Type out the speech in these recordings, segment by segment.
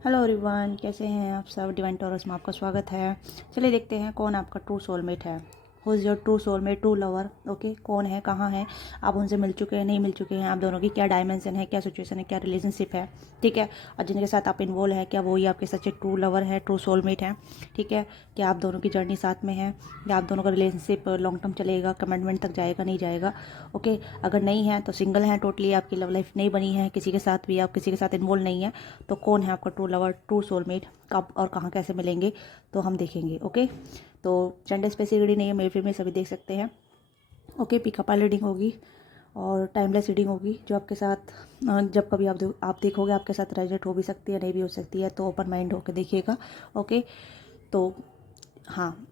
Hello everyone, कैसे हैं आप सब। डिवाइन टॉरस में आपका स्वागत है। चलिए देखते हैं कौन आपका ट्रू सोलमेट है। Who is your true soulmate, true lover. Okay, कौन है, कहाँ है, आप उनसे मिल चुके हैं, नहीं मिल चुके हैं, आप दोनों की क्या डायमेंशन है, क्या सिचुएशन है, क्या रिलेशनशिप है। ठीक है। और जिनके साथ आप इन्वॉल्व है, क्या वो ही आपके सच्चे ट्रू लवर है, ट्रू सोलमेट है। ठीक है। क्या आप दोनों की जर्नी साथ में है, या आप दोनों का रिलेशनशिप लॉन्ग टर्म चलेगा, कमिटमेंट तक जाएगा, नहीं जाएगा। ओके। अगर नहीं है तो सिंगल है, टोटली आपकी लव लाइफ नहीं बनी है, किसी के साथ भी आप किसी के साथ इन्वॉल्व नहीं है, तो कौन है आपका ट्रू लवर, ट्रू सोलमेट, कब और कहाँ कैसे मिलेंगे तो हम देखेंगे। ओके। तो जेंडर स्पेसिफिक रीडिंग नहीं है, मेल फीमेल सभी देख सकते हैं। ओके। पिकअप रीडिंग होगी और टाइमलेस रीडिंग होगी, जो आपके साथ जब कभी आप देखोगे आपके साथ रेजोनेट हो भी सकती है, नहीं भी हो सकती है, तो ओपन माइंड होकर देखिएगा। ओके। तो हाँ,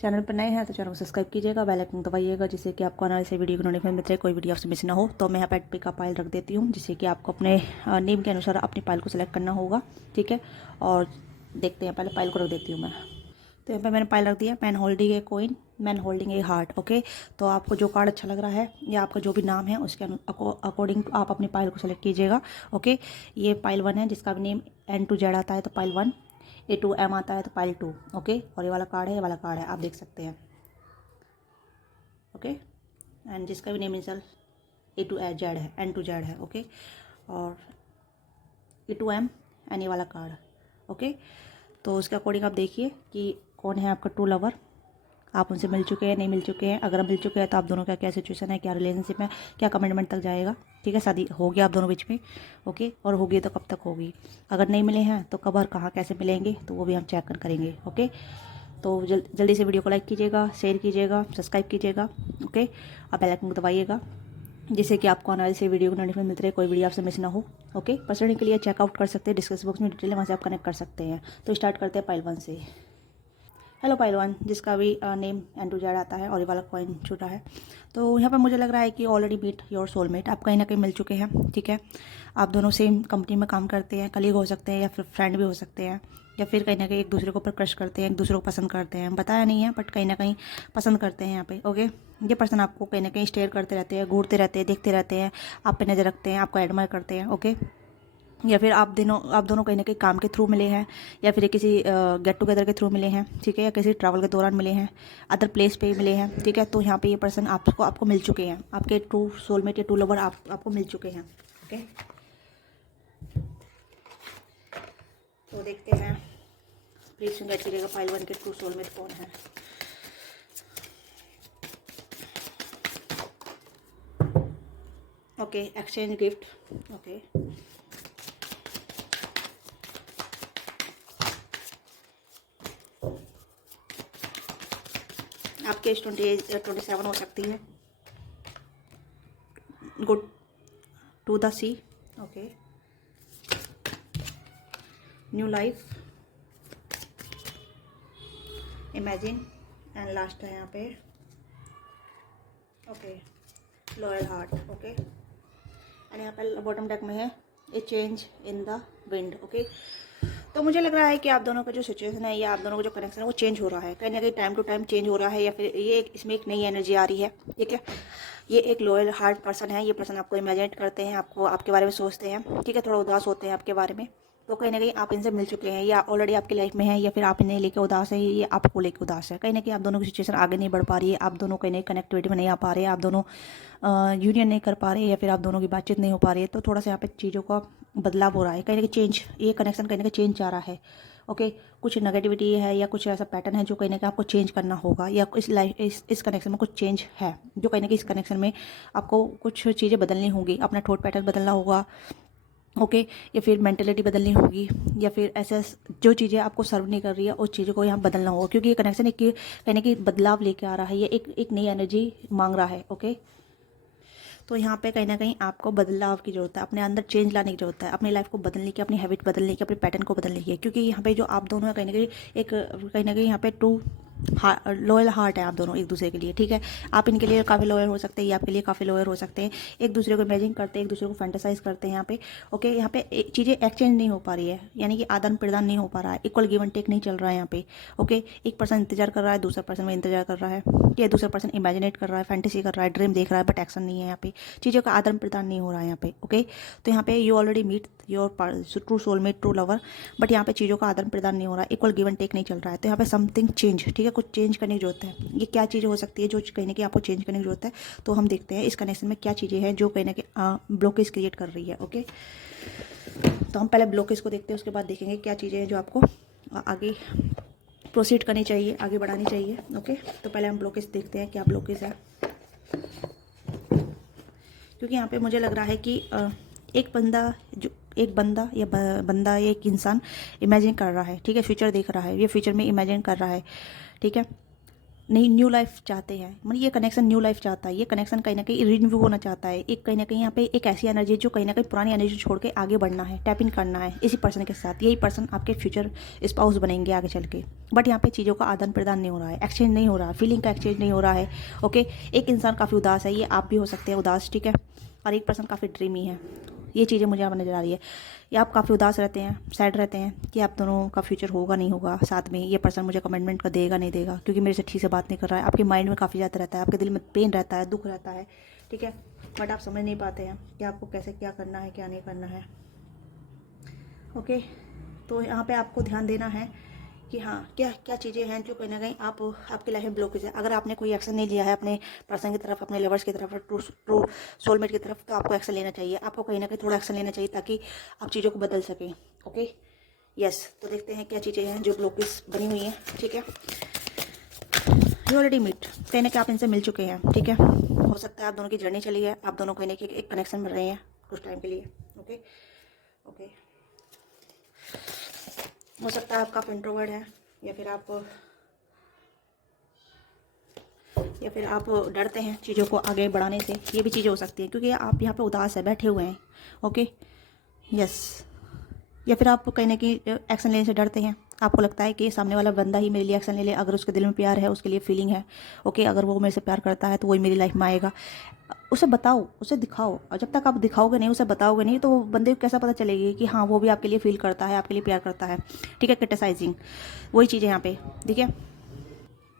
चैनल पर नए हैं तो चैनल को सब्सक्राइब कीजिएगा, बेल आइकन दबाइएगा, जिससे कि आपको आने वाले से वीडियो की नोटिफिकेशन मिलते रहे, कोई वीडियो आपसे मिस ना हो। तो मैं यहाँ पर पिक का पाइल रख देती हूँ, जिससे कि आपको अपने नेम के अनुसार अपनी पाइल को सिलेक्ट करना होगा। ठीक है। और देखते हैं, पहले पाइल को रख देती हूँ मैं। तो यहाँ पे मैंने पाइल रख दिया, man holding a coin, man holding A heart. Okay. तो आपको जो कार्ड अच्छा लग रहा है या आपका जो भी नाम है उसके अकॉर्डिंग आप अपनी पाइल को सेलेक्ट कीजिएगा। ओके। ये पाइल 1 है, जिसका भी नेम N to Z आता है तो पाइल 1, A to M आता है तो पाइल 2। ओके। और ये वाला कार्ड है, ये वाला कार्ड है, आप देख सकते हैं। ओके। एंड जिसका भी name initial A to Z है, N to Z है। ओके। और A to M एंड ये वाला कार्ड। ओके। तो उसके अकॉर्डिंग आप देखिए कि कौन है आपका ट्रू लवर, आप उनसे मिल चुके हैं, नहीं मिल चुके हैं। अगर आप मिल चुके हैं तो आप दोनों का क्या सिचुएशन है, क्या रिलेशनशिप है, क्या कमिटमेंट तक जाएगा। ठीक है। शादी होगी आप दोनों बीच में। ओके। और होगी तो कब तक होगी। अगर नहीं मिले हैं तो कब और कहाँ कैसे मिलेंगे, तो वो भी हम चेक करेंगे। ओके। तो जल्दी से वीडियो को लाइक कीजिएगा, शेयर कीजिएगा, सब्सक्राइब कीजिएगा। ओके। और बेल आइकन को दबाइएगा, जिससे कि आपको आने वाले से वीडियो को नोटिफिकेशन मिलते रहे, कोई वीडियो आपसे मिस ना हो। ओके। पर्सनली के लिए चेकआउट कर सकते हैं, डिस्क्रिप्शन बॉक्स में डिटेल है, वहाँ से आप कनेक्ट कर सकते हैं। तो स्टार्ट करते हैं पाइल 1 से। हेलो पाइलवान, जिसका भी नेम N to Z आता है और ये वाला कॉइन छूटा है, तो यहाँ पर मुझे लग रहा है कि ऑलरेडी मीट योर सोलमेट, आप कहीं ना कहीं मिल चुके हैं। ठीक है। आप दोनों सेम कंपनी में काम करते हैं, कलीग हो सकते हैं या फिर फ्रेंड भी हो सकते हैं, या फिर कहीं ना कहीं एक दूसरे के ऊपर क्रश करते हैं, एक दूसरे को पसंद करते हैं, बताया नहीं है बट कहीं ना कहीं पसंद करते हैं यहाँ पे। ओके। ये पर्सन आपको कहीं ना कहीं स्टेयर करते रहते हैं, घूरते रहते हैं, देखते रहते हैं, आप पे नज़र रखते हैं, आपको एडमायर करते हैं। ओके। या फिर आप दोनों कहीं ना कहीं काम के थ्रू मिले हैं, या फिर किसी गेट टुगेदर के थ्रू मिले हैं। ठीक है। या किसी ट्रैवल के दौरान मिले हैं, अदर प्लेस पे मिले हैं। ठीक है। तो यहाँ पे ये पर्सन आपको मिल चुके हैं, आपके ट्रू सोलमेट या ट्रू लवर आपको मिल चुके हैं। ओके। तो देखते हैं, प्लीज गेट कीजिएगा फाइल 1 के ट्रू सोलमेट कौन है। ओके। Exchange gift. ओके। आपके एज 27 हो सकती है। Good to the sea. Okay. New life, imagine, and last है यहाँ पे। Okay. Loyal heart. Okay. And यहाँ पे बॉटम डेक में है a change in the wind. Okay. तो मुझे लग रहा है कि आप दोनों का जो सिचुएशन है या आप दोनों का जो कनेक्शन है वो चेंज हो रहा है, कहीं ना कहीं टाइम टू टाइम चेंज हो रहा है, या फिर इसमें एक नई एनर्जी आ रही है। ठीक है। ये एक लॉयल हार्ट पर्सन है, ये पर्सन आपको इमेजिन करते हैं, आपको आपके बारे में सोचते हैं। ठीक है। थोड़ा उदास होते हैं आपके बारे में, तो कहीं ना कहीं आप इनसे मिल चुके हैं, या ऑलरेडी आपकी लाइफ में है, या फिर आप इन्हें लेके उदास है, ये आपको लेके उदास है। कहीं ना कहीं आप दोनों की सिचुएशन आगे नहीं बढ़ पा रही है, आप दोनों कहीं ना कनेक्टिविटी में नहीं आ पा रहे हैं, आप दोनों यूनियन नहीं कर पा रहे, या फिर आप दोनों की बातचीत नहीं हो पा रही है। तो थोड़ा सा यहाँ पे चीज़ों का बदलाव हो रहा है, कहीं ना कहीं चेंज, ये कनेक्शन कहीं ना कहीं चेंज आ रहा है। ओके। कुछ नेगेटिविटी है या कुछ ऐसा पैटर्न है जो कहीं ना कहीं आपको चेंज करना होगा, या इस कनेक्शन में कुछ चेंज है जो कहीं ना कहीं इस कनेक्शन में आपको कुछ चीज़ें बदलनी होंगी, अपना थॉट पैटर्न बदलना होगा। ओके। या फिर मेंटेलिटी बदलनी होगी, या फिर ऐसा जो चीज़ें आपको सर्व नहीं कर रही है उस चीज़ों को यहाँ बदलना होगा, क्योंकि ये कनेक्शन एक कहीं ना कहीं बदलाव लेके आ रहा है, ये एक नई एनर्जी मांग रहा है। ओके। तो यहाँ पे कहीं ना कहीं आपको बदलाव की ज़रूरत है, अपने अंदर चेंज लाने की ज़रूरत है, अपनी लाइफ को बदलने की, अपनी हैबिट बदलने की, अपने पैटर्न को बदलने की है। क्योंकि यहाँ पे जो आप दोनों हैं कहीं ना कहीं यहाँ पे टू लॉयल हार्ट है आप दोनों एक दूसरे के लिए, ठीक है। आप इनके लिए काफ़ी लॉयल हो सकते हैं, ये आपके लिए काफ़ी लॉयल हो सकते हैं। एक दूसरे को इमेजिन करते हैं, एक दूसरे को फैंटेसाइज करते हैं यहाँ पे। ओके, यहाँ पे चीज़ें एक्सचेंज नहीं हो पा रही है, यानी कि आदान प्रदान नहीं हो पा रहा है, इक्वल गिव एंड टेक नहीं चल रहा है यहाँ पे। ओके, एक पर्सन इंतजार कर रहा है, दूसरा पर्सन में इंतजार कर रहा है, या दूसरा पर्सन इमेजिनेट कर रहा है, फैंटेसी कर रहा है, ड्रीम देख रहा है, बट एक्शन नहीं है यहाँ पे। चीज़ों का आदान प्रदान नहीं हो रहा है यहाँ पे। ओके, तो यहाँ पे you already meet your true soulmate, true lover, but यहाँ पे चीज़ों का आदान प्रदान नहीं हो रहा है, इक्वल गिव एंड टेक नहीं चल रहा है। तो यहाँ पे समथिंग चेंज, ठीक है, कुछ चेंज करने की जरूरत है। ये क्या चीज़ हो सकती है जो कहीं ना कहीं आपको चेंज करने की जरूरत है, तो हम देखते हैं इस कनेक्शन में क्या चीज़ें हैं जो कहीं ना कहीं ब्लॉकेज क्रिएट कर रही है। ओके, तो हम पहले ब्लॉकेज को देखते हैं, उसके बाद देखेंगे क्या चीज़ें हैं जो आपको आगे प्रोसीड करनी चाहिए, आगे बढ़ानी चाहिए। ओके, तो पहले हम ब्लॉकेज देखते हैं क्या ब्लॉकेज है, क्योंकि यहाँ पे मुझे लग रहा है कि एक बंदा या एक इंसान इमेजिन कर रहा है, ठीक है, फ्यूचर देख रहा है, ये फ्यूचर में इमेजिन कर रहा है, ठीक है, नहीं न्यू लाइफ चाहते हैं, मतलब ये कनेक्शन न्यू लाइफ चाहता है, ये कनेक्शन कहीं ना कहीं रिन्यू होना चाहता है। एक कहीं ना कहीं यहाँ पे एक ऐसी एनर्जी जो कहीं ना कहीं पुरानी एनर्जी छोड़ के आगे बढ़ना है, टैप इन करना है इसी पर्सन के साथ। यही पर्सन आपके फ्यूचर स्पाउस बनेंगे आगे चल के, बट यहाँ पे चीज़ों का आदान प्रदान नहीं हो रहा है, एक्सचेंज नहीं हो रहा है, फीलिंग का एक्सचेंज नहीं हो रहा है। ओके, एक इंसान काफ़ी उदास है, ये आप भी हो सकते हैं उदास, ठीक है, और एक पर्सन काफ़ी ड्रीमी है। ये चीज़ें मुझे यहाँ नज़र आ रही है, या आप काफ़ी उदास रहते हैं, सैड रहते हैं कि आप दोनों का फ्यूचर होगा नहीं होगा साथ में, ये पर्सन मुझे कमिटमेंट का देगा नहीं देगा, क्योंकि मेरे से ठीक से बात नहीं कर रहा है। आपके माइंड में काफ़ी ज़्यादा रहता है, आपके दिल में पेन रहता है, दुख रहता है, ठीक है, बट आप समझ नहीं पाते हैं कि आपको कैसे क्या करना है, क्या नहीं करना है। ओके, तो यहाँ पे आपको ध्यान देना है कि हाँ क्या क्या चीज़ें हैं जो कहीं ना कहीं आपकी लाइफ में ब्लॉकेज है। अगर आपने कोई एक्शन नहीं लिया है अपने पर्सन की तरफ, अपने लवर्स की तरफ, ट्रू सोलमेट की तरफ, तो आपको एक्शन लेना चाहिए, आपको कहीं ना कहीं थोड़ा एक्शन लेना चाहिए ताकि आप चीज़ों को बदल सकें। ओके, यस, तो देखते हैं क्या चीज़ें हैं जो ब्लॉकेज बनी हुई हैं, ठीक है। यू ऑलरेडी मीट, कहीं ना कहीं आप इनसे मिल चुके हैं, ठीक है, हो सकता है आप दोनों की जर्नी चली है, आप दोनों कहीं ना कहीं एक कनेक्शन में रहे हैं कुछ टाइम के लिए। ओके, ओके, हो सकता है आपका इंट्रोवर्ट है, या फिर आप डरते हैं चीज़ों को आगे बढ़ाने से, ये भी चीज़ें हो सकती है, क्योंकि आप यहाँ पे उदास है, बैठे हुए हैं। ओके, यस, या फिर आप कहीं ना कहीं एक्शन लेने से डरते हैं, आपको लगता है कि सामने वाला बंदा ही मेरे लिए एक्शन ले ले, अगर उसके दिल में प्यार है, उसके लिए फीलिंग है, ओके, अगर वो मेरे से प्यार करता है तो वही मेरी लाइफ में आएगा। उसे बताओ, उसे दिखाओ, और जब तक आप दिखाओगे नहीं, उसे बताओगे नहीं, तो बंदे को कैसा पता चलेगी कि हाँ वो भी आपके लिए फील करता है, आपके लिए प्यार करता है, ठीक है। क्रिटिसाइजिंग, वही चीज़ है यहाँ पे, ठीक है।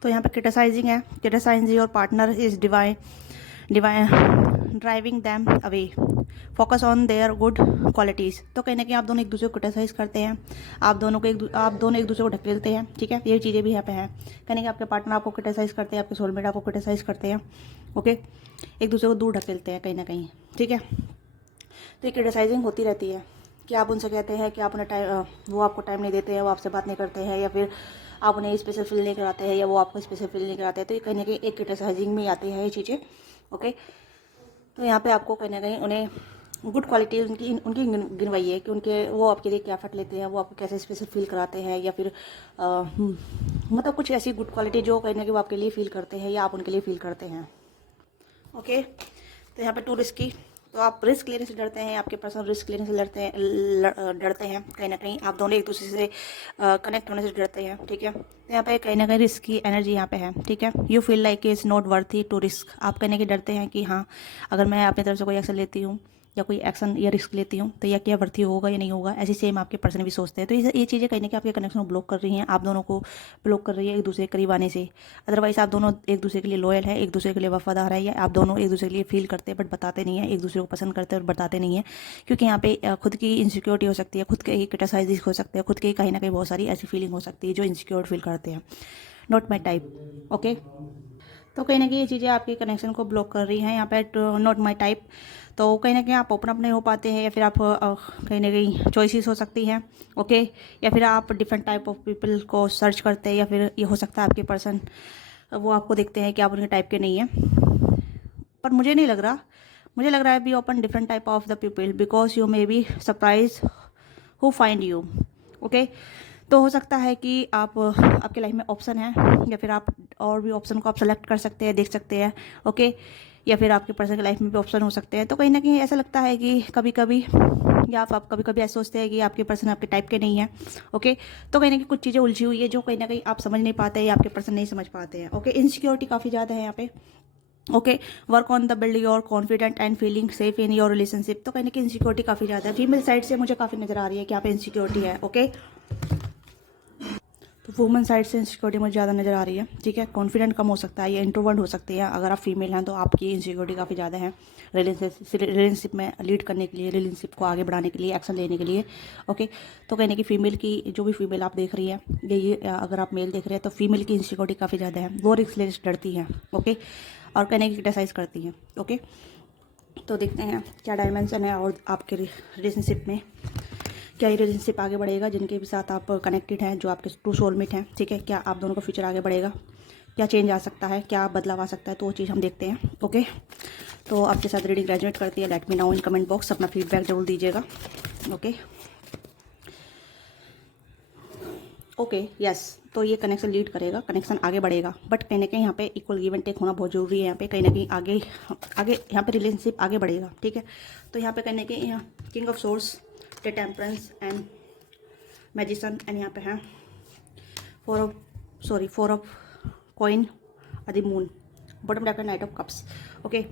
तो यहाँ पे क्रिटिसाइजिंग है, criticising your partner is divine driving them away, focus on their good qualities. तो कहीं ना कहीं आप दोनों एक दूसरे को क्रिटिसाइज करते हैं, आप दोनों एक दूसरे को ढकेलते हैं, ठीक है, ये चीज़ें भी यहाँ पे हैं। कहीं ना कहीं आपके पार्टनर आपको क्रिटिसाइज करते हैं, आपके सोलमेट आपको क्रिटिसाइज करते हैं, ओके, एक दूसरे को दूर ढकेलते हैं कहीं ना कहीं, ठीक है। तो ये क्रिटिसाइजिंग होती रहती है कि आप उनसे कहते हैं कि आप उन्हें वो आपको टाइम नहीं देते हैं, वो आपसे बात नहीं करते हैं, या फिर आप उन्हें स्पेशल फील नहीं कराते हैं, या वो आपको स्पेशल फील नहीं कराते हैं। तो ये कहीं ना कहीं एक क्रिटिसाइजिंग में आती है ये चीज़ें। ओके, तो यहाँ पे आपको कहीं ना कहीं उन्हें गुड क्वालिटी उनकी उनकी गिनवाइए कि वो आपके लिए क्या एफर्ट लेते हैं, वो आपको कैसे स्पेशल फील कराते हैं, या फिर मतलब कुछ ऐसी गुड क्वालिटी जो कहीं ना कहीं वो आपके लिए फील करते हैं या आप उनके लिए फील करते हैं। ओके, तो यहाँ पे टू रिस्की, तो आप रिस्क लेने से डरते हैं, आपके पर्सन रिस्क लेने से डरते हैं, कहीं ना कहीं आप दोनों एक दूसरे से कनेक्ट होने से डरते हैं, ठीक है। तो यहाँ पे कहीं ना कहीं रिस्क की एनर्जी यहाँ पे है, ठीक है। You feel like is not worthy to risk, आप कहने के डरते हैं कि हाँ अगर मैं अपनी तरफ से कोई एक्शन लेती हूँ या कोई एक्शन या रिस्क लेती हूँ तो यह क्या वर्थी होगा या नहीं होगा, ऐसी सेम आपके पर्सन भी सोचते हैं। तो ये चीज़ें कहीं ना कहीं आपके कनेक्शन को ब्लॉक कर रही हैं, आप दोनों को ब्लॉक कर रही है एक दूसरे के करीब आने से। अदरवाइज आप दोनों एक दूसरे के लिए लॉयल है, एक दूसरे के लिए वफादार है, या आप दोनों एक दूसरे के लिए फील करते हैं बट बताते नहीं है, एक दूसरे को पसंद करते हैं और बताते नहीं है, क्योंकि यहाँ पे खुद की इनसिक्योरिटी हो सकती है, खुद के क्रिटिसाइज हो सकते हैं, खुद के कहीं ना कहीं बहुत सारी ऐसी फीलिंग हो सकती है जो इनसिक्योर फील करते हैं। नॉट माई टाइप, ओके, तो कहीं ना कहीं ये चीज़ें आपके कनेक्शन को ब्लॉक कर रही हैं यहाँ पे, नॉट माई टाइप। तो कहीं ना कहीं आप ओपन अप नहीं हो पाते हैं, या फिर आप कहीं ना कहीं चॉइसेस हो सकती हैं, ओके, या फिर आप डिफरेंट टाइप ऑफ पीपल को सर्च करते हैं, या फिर ये हो सकता है आपके पर्सन वो आपको देखते हैं कि आप उनके टाइप के नहीं हैं, पर मुझे नहीं लग रहा, मुझे लग रहा है be open different type of the people because you may be surprise who find you, okay. तो हो सकता है कि आपके लाइफ में ऑप्शन है, या फिर आप और भी ऑप्शन को आप सेलेक्ट कर सकते हैं, देख सकते हैं, ओके, या फिर आपके पर्सन की लाइफ में भी ऑप्शन हो सकते हैं। तो कहीं ना कहीं ऐसा लगता है कि कभी कभी या आप कभी कभी ऐसे सोचते हैं कि आपके पर्सन आपके टाइप के नहीं है। ओके, तो कहीं ना कहीं कुछ चीज़ें उलझी हुई है जो कहीं ना कहीं आप समझ नहीं पाते हैं या आपके पर्सन नहीं समझ पाते हैं। ओके, इनसिक्योरिटी काफ़ी ज़्यादा है यहाँ पे। Okay, work on the build your confident and feeling safe in your relationship. तो कहीं ना कहीं इनसिक्योरिटी काफ़ी ज़्यादा है, फीमेल साइड से मुझे काफ़ी नज़र आ रही है कि यहाँ पे इनसिक्योरिटी है। ओके, तो वुमन साइड से इनसिक्योरिटी मुझे ज़्यादा नज़र आ रही है। ठीक है, कॉन्फिडेंट कम हो सकता है या इंट्रोवर्ट हो सकती है। अगर आप फीमेल हैं तो आपकी इनसिक्योरिटी काफ़ी ज़्यादा है रिलेशनशिप में लीड करने के लिए, रिलेशनशिप को आगे बढ़ाने के लिए, एक्शन लेने के लिए। ओके, तो कहने की फीमेल की, जो भी फीमेल आप देख रही है, ये अगर आप मेल देख रहे हैं तो फीमेल की इनसिक्योरिटी काफ़ी ज़्यादा है, वो रिस्क लेने से डरती है। ओके, और कहने की क्रिटिसाइज़ करती है। ओके, तो देखते हैं क्या डायमेंशन है और आपके रिलेशनशिप में क्या ये रिलेशनशिप आगे बढ़ेगा, जिनके भी साथ आप कनेक्टेड हैं, जो आपके ट्रू सोलमेट हैं। ठीक है, क्या आप दोनों का फ्यूचर आगे बढ़ेगा, क्या चेंज आ सकता है, क्या बदलाव आ सकता है, तो वो चीज़ हम देखते हैं। ओके, तो आपके साथ रीडिंग रेजोनेट करती है, let me know in comment box, अपना फीडबैक जरूर दीजिएगा। ओके ओके यस, तो ये कनेक्शन लीड करेगा, कनेक्शन आगे बढ़ेगा, बट कहीं ना कहीं यहाँ पे इक्वल गिव एंड टेक होना बहुत जरूरी है। यहाँ पे कहीं ना कहीं आगे आगे यहाँ पे रिलेशनशिप आगे बढ़ेगा। ठीक है, तो यहाँ पे कहीं ना कहीं king of swords, the temperance and magician, and यहाँ पे है four of coin, the moon, bottom deck night of cups. Okay,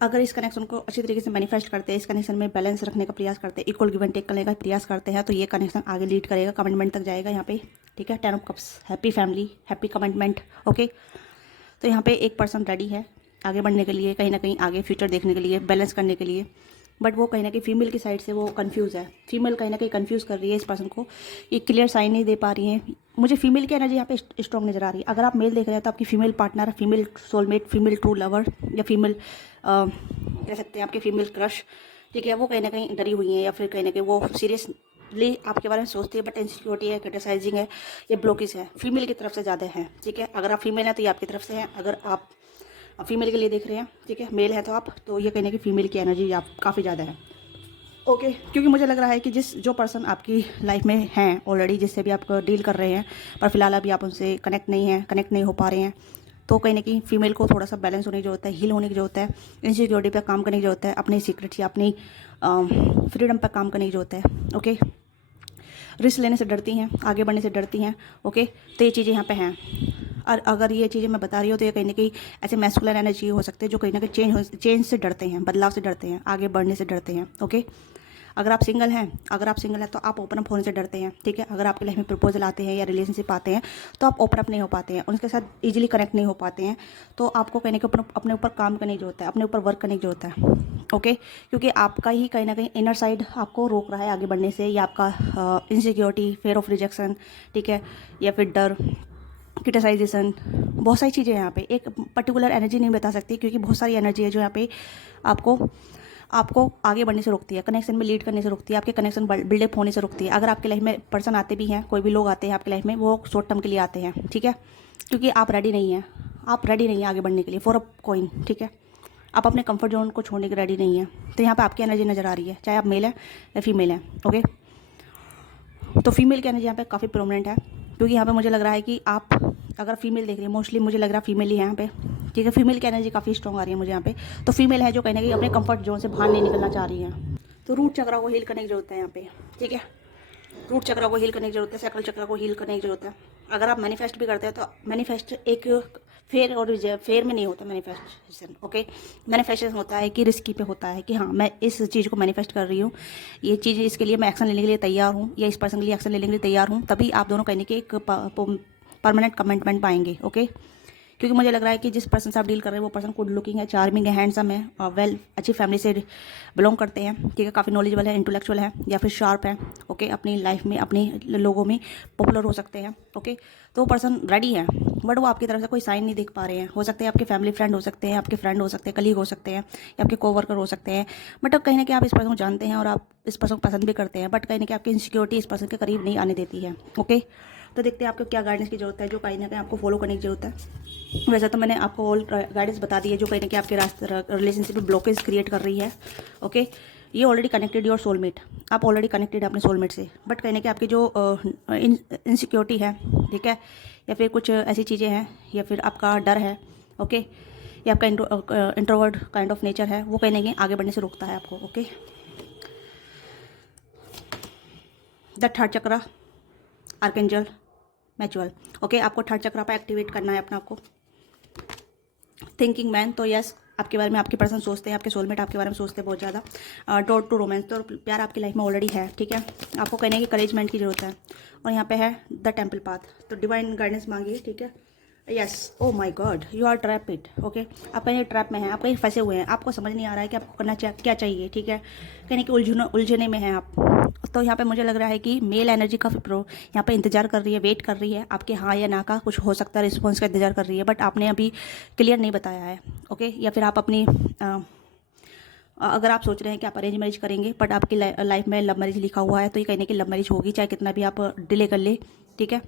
अगर इस कनेक्शन को अच्छी तरीके से मैनिफेस्ट करते हैं, इस कनेक्शन में बैलेंस रखने का प्रयास करते हैं, इक्वल गिव एंड टेक करने का प्रयास करते हैं, तो ये कनेक्शन आगे लीड करेगा, कमिटमेंट तक जाएगा यहाँ पे। ठीक है, 10 of cups, happy family, happy commitment. Okay, तो यहाँ पे एक पर्सन रेडी है आगे बढ़ने के लिए, कहीं ना कहीं आगे फ्यूचर देखने के लिए, बैलेंस करने के लिए, बट वो कहीं ना कहीं फीमेल की साइड से वो कंफ्यूज है। फीमेल कहीं ना कहीं कंफ्यूज कर रही है इस पर्सन को, ये क्लियर साइन नहीं दे पा रही है। मुझे फीमेल की एनर्जी यहाँ पे स्ट्रॉन्ग नजर आ रही है। अगर आप मेल देख रहे हैं तो आपकी female partner, female soulmate, female true lover, या फीमेल कह सकते हैं आपके फीमेल क्रश। ठीक है, वो कहीं ना कहीं डरी हुई है, या फिर कहीं ना कहीं वो सीरियसली आपके बारे में सोचती है, बट इनसिक्योरिटी है, क्रिटिसाइजिंग है, ये ब्लॉकेज है, फीमेल की तरफ से ज़्यादा है। ठीक है, अगर आप फीमेल हैं तो ये आपकी तरफ से है, अगर आप फीमेल के लिए देख रहे हैं, ठीक है, मेल है तो आप, तो ये कहने की फीमेल की एनर्जी आप काफ़ी ज़्यादा है। ओके, क्योंकि मुझे लग रहा है कि जो पर्सन आपकी लाइफ में हैं ऑलरेडी, जिससे भी आप डील कर रहे हैं, पर फिलहाल अभी आप उनसे कनेक्ट नहीं हो पा रहे हैं, तो कहीं ना कहीं फीमेल को थोड़ा सा बैलेंस होने की जरूरत है, हील होने की जरूरत है, इनसिक्योरिटी पर काम करने की जरूरत है, अपनी सीक्रेट या अपनी फ्रीडम पर काम करने की जरूरत है। ओके, रिस्क लेने से डरती हैं, आगे बढ़ने से डरती हैं। ओके, तो ये चीज़ें यहाँ पे हैं, और अगर ये चीज़ें मैं बता रही हूँ तो ये कहीं ना कहीं ऐसे मैस्कुलिन एनर्जी हो सकते हैं जो कहीं ना कहीं चेंज से डरते हैं, बदलाव से डरते हैं, आगे बढ़ने से डरते हैं। ओके, अगर आप सिंगल हैं तो आप ओपन अप होने से डरते हैं। ठीक है, अगर आपके लाइफ में प्रपोजल आते हैं या रिलेशनशिप आते हैं तो आप ओपन अप नहीं हो पाते हैं, उनके साथ इजीली कनेक्ट नहीं हो पाते हैं, तो आपको कहने के अपने ऊपर काम करने की जरूरत है, अपने ऊपर वर्क करने की जरूरत है। ओके, क्योंकि आपका ही कहीं ना कहीं इनर साइड आपको रोक रहा है आगे बढ़ने से, या आपका इनसिक्योरिटी, फेयर ऑफ रिजेक्शन, ठीक है, या फिर डर, क्रिटिसाइजेशन, बहुत सारी चीज़ें हैं यहाँ पे। एक पर्टिकुलर एनर्जी नहीं बता सकती, क्योंकि बहुत सारी एनर्जी है जो यहाँ पे आपको आगे बढ़ने से रोकती है, कनेक्शन में लीड करने से रोकती है, आपके कनेक्शन बिल्डअप होने से रोकती है। अगर आपके लाइफ में पर्सन आते भी हैं, कोई भी लोग आते हैं आपके लाइफ में, वो शॉर्ट टर्म के लिए आते हैं। ठीक है, क्योंकि आप रेडी नहीं हैं आगे बढ़ने के लिए। 4 ऑफ कॉइन, ठीक है, आप अपने कंफर्ट जोन को छोड़ने के रेडी नहीं है, तो यहाँ पे आपकी एनर्जी नज़र आ रही है, चाहे आप मेल हैं या फीमेल हैं। ओके, तो फीमेल की एनर्जी यहाँ पे काफ़ी प्रोमिनेंट है, क्योंकि यहाँ पे मुझे लग रहा है कि आप अगर फीमेल देख रही है, मोस्टली मुझे लग रहा है फीमेल ही है यहाँ पे। ठीक है, फीमेल की एनर्जी काफ़ी स्ट्रॉन्ग आ रही है मुझे यहाँ पे, तो फीमेल है जो कहीं ना कहीं अपने कंफर्ट जोन से बाहर नहीं निकलना चाह रही है। तो रूट चक्र को हील करने की जरूरत है यहाँ पे। ठीक है, रूट चक्र को हील करने की जरूरत है, सैक्रल चक्र को हील करने की जरूरत है। अगर आप मैनिफेस्ट भी करते हैं तो मैनिफेस्ट एक फेयर और फेयर में नहीं होता मैनिफेस्टेशन। ओके, मैनिफेस्टेशन होता है कि रिस्की पे होता है कि हाँ मैं इस चीज़ को मैनिफेस्ट कर रही हूँ, ये चीज़ इसके लिए मैं एक्शन लेने के लिए तैयार हूँ, या इस पर्सन के लिए एक्शन लेने के लिए तैयार हूँ, तभी आप दोनों कहने के एक परमानेंट कमिटमेंट पाएंगे। ओके, क्योंकि मुझे लग रहा है कि जिस पर्सन से आप डील कर रहे हैं वो पर्सन गुड लुकिंग है, चार्मिंग है, हैंडसम है, वेल अच्छी फैमिली से बिलोंग करते हैं। ठीक है, काफ़ी नॉलेजेबल है, इंटेलेक्चुअल है, या फिर शार्प है। ओके, अपनी लाइफ में अपने लोगों में पॉपुलर हो सकते हैं। ओके, तो वो पर्सन रेडी है, बट वो आपकी तरफ से कोई साइन नहीं देख पा रहे हैं। हो सकते हैं आपके फैमिली फ्रेंड हो सकते हैं, आपके फ्रेंड हो सकते हैं, कलीग हो सकते हैं, या आपके कोवर्कर हो सकते हैं, बट कहीं ना कहीं आप इस पर्सन को जानते हैं और आप इस पर्सन को पसंद भी करते हैं, बट कहीं ना कहीं आपकी इनसिक्योरिटी इस पर्सन के करीब नहीं आने देती है। ओके, तो देखते हैं आपको क्या गाइडेंस की जरूरत है, जो कहीं ना कहीं आपको फॉलो करने की जरूरत है। वैसे तो मैंने आपको ऑल गाइडेंस बता दी है, जो कहीं ना कहीं आपके रिलेशनशिप में ब्लॉकेज क्रिएट कर रही है। ओके, ये ऑलरेडी कनेक्टेड योर सोलमेट, आप ऑलरेडी कनेक्टेड है अपने सोलमेट से, बट कहीं ना कहीं आपकी जो इनसिक्योरिटी है, ठीक है, या फिर कुछ ऐसी चीज़ें हैं, या फिर आपका डर है। ओके, ये आपका इंट्रोवर्ट काइंड ऑफ नेचर है, वो कहीं ना कहीं आगे बढ़ने से रोकता है आपको। Okay, the third chakra, archangel mutual. Okay, आपको थर्ड चक्रा पर एक्टिवेट करना है अपना आपको। थिंकिंग मैन, तो यस, आपके बारे में आपके पर्सन सोचते हैं, आपके सोलमेट आपके बारे में सोचते हैं बहुत ज़्यादा। डोर टू रोमांस, तो प्यार आपकी लाइफ में ऑलरेडी है, ठीक है। आपको कहने की करेजमेंट की जरूरत है। और यहाँ पे है द टेम्पल पाथ, तो डिवाइन गाइडेंस मांगिए, ठीक है। Yes, oh my God, you are trap it. Okay, आप कहीं ट्रैप में हैं, आप कहीं फंसे हुए हैं, आपको समझ नहीं आ रहा है कि आपको करना क्या चाहिए, ठीक है। कहीं कि उलझने में हैं आप। तो यहाँ पे मुझे लग रहा है कि मेल एनर्जी का प्रो यहाँ पे इंतजार कर रही है, वेट कर रही है आपके हाँ या ना का, कुछ हो सकता है रिस्पॉन्स का इंतजार कर रही है, बट आपने अभी क्लियर नहीं बताया है। ओके, या फिर आप अपनी अगर आप सोच रहे हैं कि आप अरेंज मैरिज करेंगे, बट आपकी लाइफ में लव मैरिज लिखा हुआ है, तो ये कहने की लव मैरिज होगी, चाहे कितना भी आप डिले कर ले, ठीक है।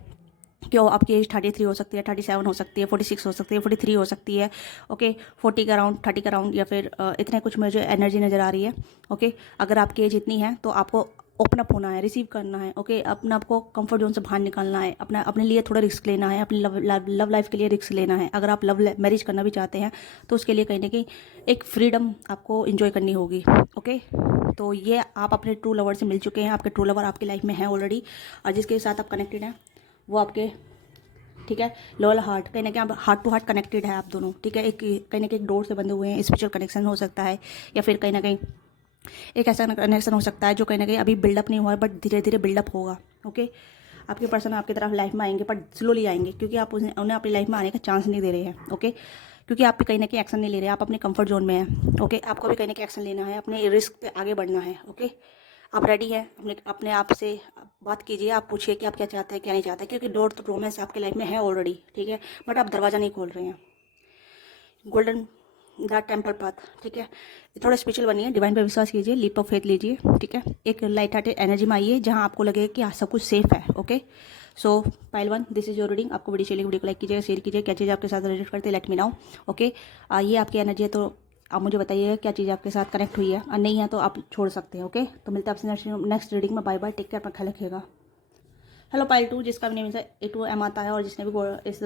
क्यों, आपकी एज 33 हो सकती है, 37 हो सकती है, 46 हो सकती है, 43 हो सकती है। ओके, 40 का राउंड, 30 का राउंड, या फिर इतने कुछ मुझे एनर्जी नज़र आ रही है। ओके, अगर आपकी एज इतनी है तो आपको ओपन अप होना है, रिसीव करना है। ओके, अपना आपको कंफर्ट जोन से बाहर निकलना है, अपने लिए थोड़ा रिस्क लेना है, अपनी लव लाइफ के लिए रिस्क लेना है। अगर आप लव मैरिज करना भी चाहते हैं तो उसके लिए कहीं ना कहीं एक फ्रीडम आपको इंजॉय करनी होगी। ओके, तो ये आप अपने ट्रू लवर से मिल चुके हैं, आपके ट्रू लवर आपकी लाइफ में है ऑलरेडी, और जिसके साथ आप कनेक्टेड हैं वो आपके, ठीक है, लोअर हार्ट, कहीं ना कहीं आप हार्ट टू हार्ट कनेक्टेड है आप दोनों, ठीक है। एक कहीं ना कहीं एक डोर से बंधे हुए हैं, स्पिरिचुअल कनेक्शन हो सकता है, या फिर कहीं ना कहीं एक ऐसा कनेक्शन हो सकता है जो कहीं ना कहीं अभी बिल्डअप नहीं हुआ है, बट धीरे धीरे बिल्डअप होगा। ओके, आपके पर्सन आपकी तरफ लाइफ में आएंगे, बट स्लोली आएंगे, क्योंकि आप उन्हें अपनी लाइफ में आने का चांस नहीं दे रहे हैं। ओके, क्योंकि आप भी कहीं ना कहीं एक्शन नहीं ले रहे हैं, आप अपने कंफर्ट जोन में हैं। ओके, आपको भी कहीं ना कहीं एक्शन लेना है, अपने रिस्क पे आगे बढ़ना है। ओके, आप रेडी हैं, अपने आप से बात कीजिए, आप पूछिए कि आप क्या चाहते हैं क्या नहीं चाहते, क्योंकि डोर तो रोमांस आपकी लाइफ में है ऑलरेडी, ठीक है, बट आप दरवाज़ा नहीं खोल रहे हैं। गोल्डन द टेम्पल पाथ, ठीक है, थोड़ा स्पिरिचुअल बनिए, डिवाइन पे विश्वास कीजिए, लीप ऑफ फेथ लीजिए, ठीक है। एक लाइट हार्टेड एनर्जी में आइए जहाँ आपको लगे कि सब कुछ सेफ है। Okay, so pile 1, this is your reading. आपको वीडियो चलिए, वीडियो को लाइक कीजिएगा, शेयर कीजिए, क्या चीज़ आपके साथ रिलेट करते हैं, लेट मी नाउ। ओके, ये आपकी एनर्जी है, तो आप मुझे बताइए क्या चीज़ आपके साथ कनेक्ट हुई है, और नहीं है तो आप छोड़ सकते हैं। ओके, तो मिलते हैं आपसे नेक्स्ट रीडिंग में। बाय बाय, टेक केयर, अपना ख्याल रखिएगा। हेलो पाइल 2, जिसका भी नेम A2M आता है, और जिसने भी इस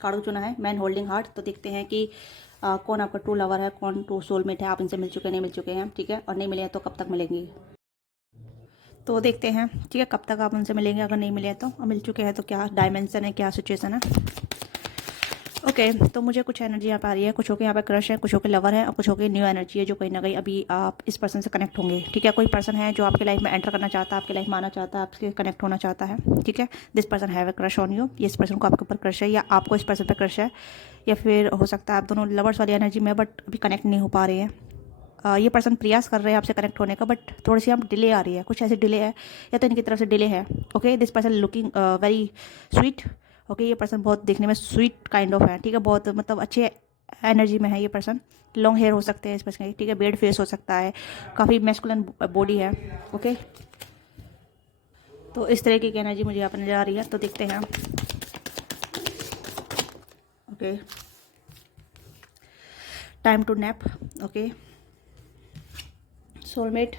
कार्ड को चुना है, मैन होल्डिंग हार्ट, तो देखते हैं कि कौन आपका ट्रू लवर है, कौन ट्रू सोलमेट है, आप इनसे मिल चुके हैं नहीं मिल चुके हैं, ठीक है, और नहीं मिले हैं तो कब तक मिलेंगे, तो देखते हैं, ठीक है, कब तक आप उनसे मिलेंगे, अगर नहीं मिले हैं तो, और मिल चुके हैं तो क्या डायमेंशन है, क्या सिचुएशन है। ओके, तो मुझे कुछ एनर्जी यहाँ पर आ रही है, कुछ के यहाँ पे क्रश है, कुछ के लवर है, और कुछ के न्यू एनर्जी है, जो कहीं ना कहीं अभी आप इस पर्सन से कनेक्ट होंगे, ठीक है। कोई पर्सन है जो आपकी लाइफ में एंटर करना चाहता है, आपकी लाइफ में आना चाहता है, आपसे कनेक्ट होना चाहता है, ठीक है। This person have a crush on you, इस पर्सन को आपके ऊपर क्रश है, या आपको इस पर्सन पर क्रश है, या फिर हो सकता है आप दोनों लवर्स वाली एनर्जी में, बट अभी कनेक्ट नहीं हो पा रहे हैं। ये पर्सन प्रयास कर रहे हैं आपसे कनेक्ट होने का, बट थोड़ी सी आप डिले आ रही है, कुछ ऐसे डिले है, या तो इनकी तरफ से डिले है। Okay, this person looking very sweet. Okay, ये पर्सन बहुत देखने में स्वीट काइंड ऑफ है, ठीक है, बहुत मतलब अच्छे एनर्जी में है ये पर्सन। लॉन्ग हेयर हो सकते हैं इस पर्सन के, ठीक है, बेड फेस हो सकता है, काफ़ी मैस्कुलिन बॉडी है। ओके, तो इस तरह की एनर्जी मुझे यहाँ पर नजर आ रही है, तो देखते हैं। Okay, time to nap. Okay, soulmate,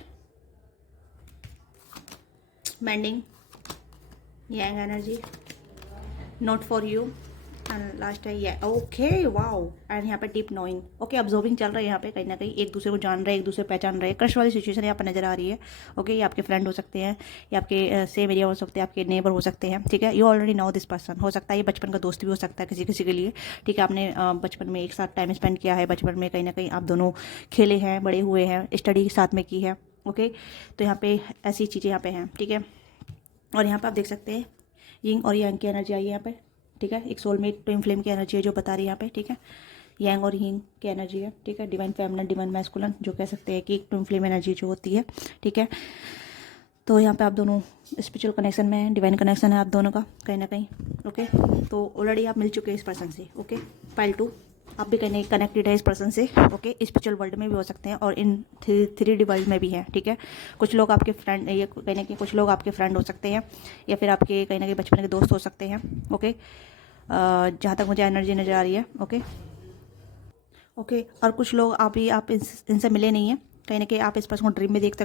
mending, yang energy, not for you, and last है ये। ओके, वाओ, एंड यहाँ पे डीप नोइंग। ओके, ऑब्जर्विंग चल रहा है यहाँ पे, कहीं ना कहीं एक दूसरे को जान रहे हैं, एक दूसरे पहचान रहे हैं, क्रश वाली सिचुएशन यहाँ पर नजर आ रही है। ओके, ये आपके फ्रेंड हो सकते हैं, या आपके सेम एरिया हो सकते हैं, आपके नेबर हो सकते हैं, ठीक है। You already know this person, हो सकता है ये बचपन का दोस्त भी हो सकता है किसी किसी के लिए, ठीक है। आपने बचपन में एक साथ टाइम स्पेंड किया है, बचपन में कहीं ना कहीं आप दोनों खेले हैं, बड़े हुए हैं, स्टडी साथ में की है। ओके, तो यहाँ पे ऐसी चीज़ें यहाँ पे हैं, ठीक है। और यहाँ पे आप देख सकते हैं यिंग और यांग की एनर्जी आई है यहाँ पे, ठीक है। एक सोलमेट ट्विन फ्लेम की एनर्जी है जो बता रही है यहाँ पे, ठीक है। यांग और यिंग की एनर्जी है, ठीक है। डिवाइन फेमिनिन, डिवाइन मैस्कुलिन, जो कह सकते हैं कि एक ट्विन फ्लेम एनर्जी जो होती है, ठीक है। तो यहाँ पे आप दोनों स्पिरिचुअल कनेक्शन में हैं, डिवाइन कनेक्शन है आप दोनों का कहीं ना कहीं। ओके, तो ऑलरेडी आप मिल चुके हैं इस पर्सन से। ओके, पाइल 2, आप भी कहीं कनेक्टेड है इस पर्सन से। ओके, स्पिरिचुअल वर्ल्ड में भी हो सकते हैं, और इन 3D वर्ल्ड में भी हैं, ठीक है। कुछ लोग आपके फ्रेंड, ये कहीं ना कहीं कुछ लोग आपके फ्रेंड हो सकते हैं, या फिर आपके कहीं ना कहीं बचपन के दोस्त हो सकते हैं। ओके, जहाँ तक मुझे एनर्जी नज़र आ रही है। ओके, ओके, और कुछ लोग आप इनसे मिले नहीं हैं, कहीं ना कहीं आप इस पर्सन को ड्रीम में देख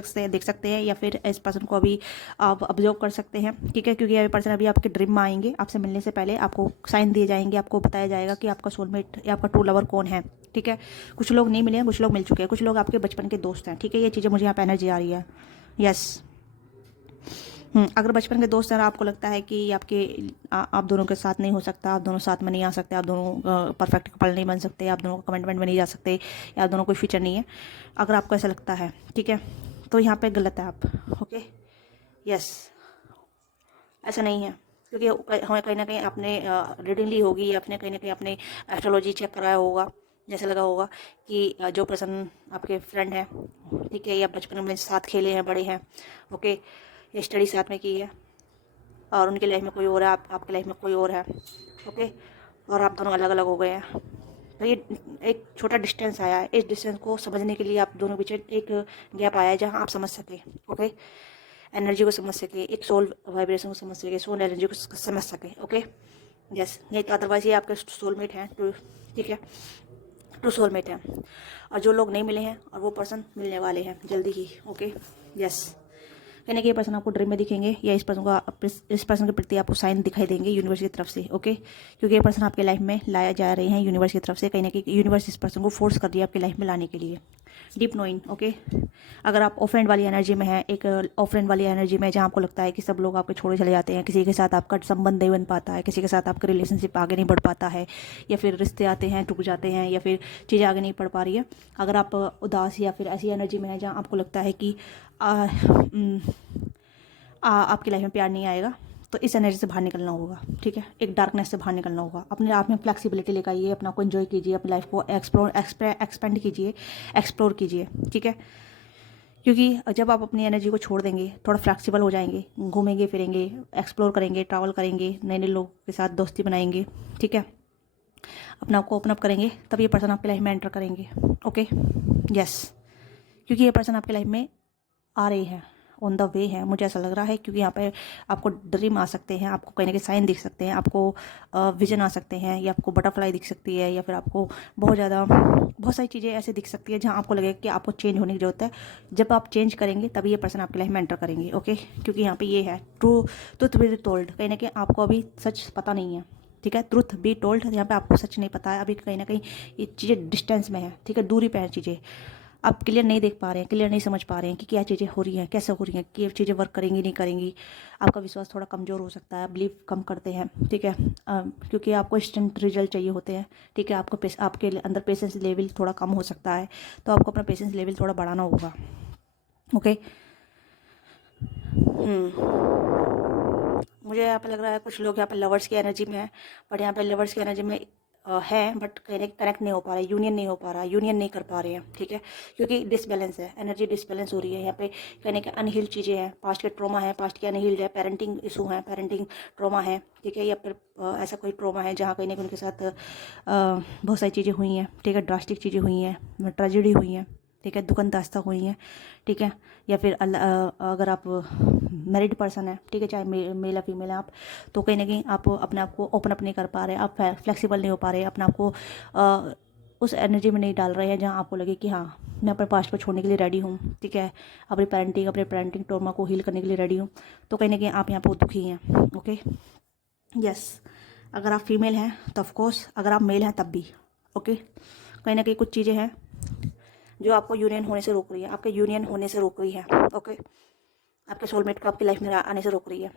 सकते हैं या फिर इस पर्सन को अभी आप ऑब्जर्व कर सकते हैं, ठीक है। क्योंकि ये पर्सन अभी आपके ड्रीम में आएंगे, आपसे मिलने से पहले आपको साइन दिए जाएंगे, आपको बताया जाएगा कि आपका सोलमेट या आपका ट्रू लवर कौन है, ठीक है। कुछ लोग नहीं मिले हैं, कुछ लोग मिल चुके हैं, कुछ लोग आपके बचपन के दोस्त हैं, ठीक है। ये चीज़ें मुझे यहाँ पे एनर्जी आ रही है। यस, अगर बचपन के दोस्त हैं, आपको लगता है कि आप दोनों के साथ नहीं हो सकता, आप दोनों साथ में नहीं आ सकते, आप दोनों परफेक्ट कपल नहीं बन सकते, आप दोनों कमिटमेंट में नहीं जा सकते, या आप दोनों कोई फ्यूचर नहीं है, अगर आपको ऐसा लगता है, ठीक है, तो यहाँ पे गलत है आप। ओके, यस, ऐसा नहीं है। क्योंकि हमें कहीं ना कहीं आपने रीडिंग ली होगी, या आपने कहीं ना कहीं अपने एस्ट्रोलॉजी चेक कराया होगा, जैसे लगा होगा कि जो पर्सन आपके फ्रेंड है, ठीक है, या बचपन में साथ खेले हैं, बड़े हैं, ओके, ये स्टडी साथ में की है, और उनकी लाइफ में कोई और है, आपकी लाइफ में कोई और है, ओके, और आप दोनों अलग अलग हो गए हैं। तो ये एक छोटा डिस्टेंस आया है, इस डिस्टेंस को समझने के लिए आप दोनों बीच एक गैप आया है, जहाँ आप समझ सके, ओके, एनर्जी को समझ सके, एक सोल वाइब्रेशन को समझ सके, सोल एनर्जी को समझ सके, ओके, यस। नहीं तो अदरवाइज ये आपके सोलमेट हैं, ठीक है, ट्रू सोलमेट है। और जो लोग नहीं मिले हैं और वो पर्सन मिलने वाले हैं जल्दी ही, ओके, यस। कहने कि ये पर्सन आपको ड्रीम में दिखेंगे, या इस पर्सन के प्रति आपको साइन दिखाई देंगे यूनिवर्स की तरफ से, ओके। क्योंकि ये पर्सन आपके लाइफ में लाया जा रहे हैं यूनिवर्स की तरफ से, कहीं ना कहीं यूनिवर्स इस पर्सन को फोर्स कर रही है आपकी लाइफ में लाने के लिए। Deep knowing, okay. अगर आप ऑफरेंड वाली एनर्जी में हैं, एक ऑफरेंड वाली एनर्जी में, जहाँ आपको लगता है कि सब लोग आपके छोड़े चले जाते हैं, किसी के साथ आपका संबंध नहीं बन पाता है, किसी के साथ आपका रिलेशनशिप आगे नहीं बढ़ पाता है, या फिर रिश्ते आते हैं टूट जाते हैं, या फिर चीज़ें आगे नहीं बढ़ पा रही है, अगर आप उदास या फिर ऐसी एनर्जी में हैं जहाँ आपको लगता है कि आपकी लाइफ में प्यार नहीं आएगा, तो इस एनर्जी से बाहर निकलना होगा, ठीक है। एक डार्कनेस से बाहर निकलना होगा, अपने आप में फ्लेक्सिबिलिटी लेकर आइए, अपना को एंजॉय कीजिए, अपनी लाइफ को एक्सपेंड कीजिए, एक्सप्लोर कीजिए, ठीक है। क्योंकि जब आप अपनी एनर्जी को छोड़ देंगे, थोड़ा फ्लेक्सिबल हो जाएंगे, घूमेंगे फिरेंगे, एक्सप्लोर करेंगे, ट्रैवल करेंगे, नए नए लोगों के साथ दोस्ती बनाएंगे, ठीक है, अपना आपको ओपन अप करेंगे, तब ये पर्सन आपकी लाइफ में एंटर करेंगे, ओके, यस। क्योंकि ये पर्सन आपकी लाइफ में आ रही है, ऑन द वे है, मुझे ऐसा लग रहा है। क्योंकि यहाँ पे आपको ड्रीम आ सकते हैं, आपको कहीं ना कहीं साइन दिख सकते हैं, आपको विजन आ सकते हैं, या आपको बटरफ्लाई दिख सकती है, या फिर आपको बहुत सारी चीज़ें ऐसे दिख सकती है जहाँ आपको लगेगा कि आपको चेंज होने की जरूरत है। जब आप चेंज करेंगे तभी ये पर्सन आपकी लाइफ में एंटर करेंगे, ओके। क्योंकि यहाँ पे ये है ट्रूथ बी टोल्ड, कहीं ना कहीं आपको अभी सच पता नहीं है, ठीक है, ट्रूथ बी टोल्ड, यहाँ पे आपको सच नहीं पता है अभी, कहीं ना कहीं ये चीज़ें डिस्टेंस में है, ठीक है, दूरी पे है चीज़ें, आप क्लियर नहीं देख पा रहे हैं, क्लियर नहीं समझ पा रहे हैं कि क्या चीज़ें हो रही हैं, कैसे हो रही हैं, कि ये चीज़ें वर्क करेंगी नहीं करेंगी, आपका विश्वास थोड़ा कमज़ोर हो सकता है, बिलीव कम करते हैं, ठीक है, क्योंकि आपको इंस्टेंट रिजल्ट चाहिए होते हैं, ठीक है। आपके अंदर पेशेंस लेवल थोड़ा कम हो सकता है, तो आपको अपना पेशेंस लेवल थोड़ा बढ़ाना होगा, ओके। मुझे यहाँ पे लग रहा है कुछ लोग यहाँ पे लवर्स की एनर्जी में है, बट यहाँ पे लवर्स की एनर्जी में है, बट कनेक्ट नहीं हो पा रहा है, यूनियन नहीं हो पा रहा, यूनियन नहीं कर पा रहे हैं, ठीक है। क्योंकि डिसबैलेंस है, एनर्जी डिसबैलेंस हो रही है यहाँ पे, कहने के अनहील्ड चीज़ें हैं, पास्ट के ट्रोमा है, पास्ट के अनहील्ड है, पेरेंटिंग इशू है, पेरेंटिंग ट्रोमा है, ठीक है, या फिर ऐसा कोई ट्रोमा है जहाँ कहीं ना कहीं उनके साथ बहुत सारी चीज़ें हुई हैं, ठीक है, ड्रास्टिक चीज़ें हुई हैं, ट्रेजेडी हुई हैं, ठीक है, दुखद दास्तां हुई हैं, ठीक है। या फिर अगर आप मैरिड पर्सन है, ठीक है, चाहे मेल या फीमेल है आप, तो कहीं ना कहीं आप अपने आप को ओपन अप नहीं कर पा रहे, आप फ्लेक्सिबल नहीं हो पा रहे, अपने आप को उस एनर्जी में नहीं डाल रहे हैं जहाँ आपको लगे कि हाँ मैं अपने पास्ट को छोड़ने के लिए रेडी हूँ, ठीक है, अपने पेरेंटिंग ट्रॉमा को हील करने के लिए रेडी हूँ, तो कहीं ना कहीं आप यहाँ पर दुखी हैं, ओके, यस। अगर आप फीमेल हैं तो ऑफकोर्स, अगर आप मेल हैं तब भी, ओके। कहीं ना कहीं कुछ चीज़ें हैं जो आपको यूनियन होने से रोक रही है, आपके यूनियन होने से रोक रही है, ओके, आपके सोलमेट को आपकी लाइफ में आने से रोक रही है।